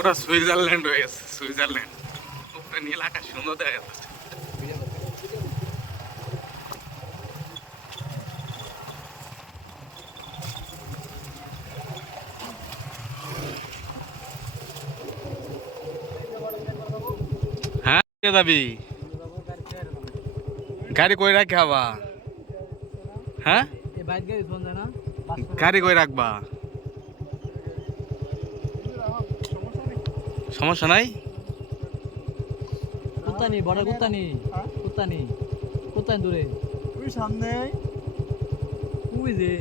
ওটা সুইজারল্যান্ড হয়ে গেছে, সুইজারল্যান্ড। উপরে নীল আকাশ সুন্দর দেখা যাচ্ছে। হ্যাঁ দাবি গাড়ি কই রাখি হবা? হ্যাঁ গাড়ি কই রাখবা? সমস্যা নাই। কুত্তানি বড় কুত্তানি কুত্তানি কুত্তানি দূরে ওই সামনে ওই যে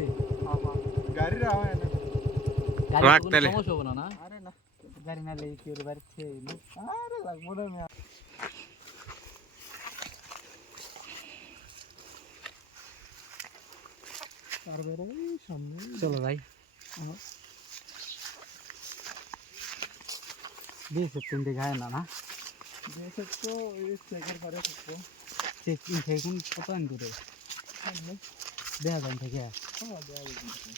গাড়ি রাখা হয় না। রাখ কোনো তাহলে। সমস্যা হবে না না আরে না, গাড়ি না লেগে কি ওর বাড়ি খেয়ে এলো। আরে লাগবো না আমি। আর বের ওই সামনে চলো ভাই দিয়েছে তিনটে গায়ে না না দেখে তো ওই চেকের পরে থাকবো চেক ইন থেকে কোন কত আন দূরে সামনে। দেখা যায় থেকে হ্যাঁ দেওয়া যাবে।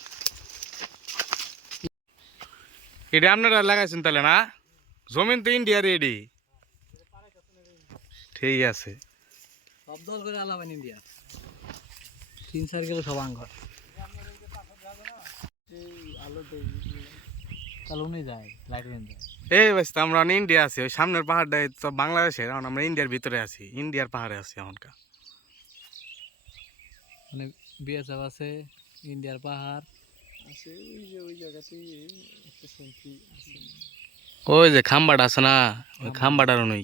এটা আপনারা লাগাইছেন তাহলে না? জমিন তো ইন্ডিয়ার এডি। ঠিক আছে। সব দল করে আলাবেন ইন্ডিয়া 3-4 কিলো সব আঙ্গর এই আলো দেই তাহলে উনি যায় লাইট রেঞ্জ যায় এই ব্যস্ত আমরা ইন্ডিয়া আছি, ওই সামনের পাহাড়টাই তো বাংলাদেশের, এখন আমরা ইন্ডিয়ার ভিতরে আছি, ইন্ডিয়ার পাহাড়ে আছি এখনকার। মানে বিএসএফ আছে ইন্ডিয়ার পাহাড় আছে ওই যে ওই জায়গাতেই একটা সেন্ট্রি আছে। ওই যে খাম্বাটা আছে না, ওই খাম্বাটার নই।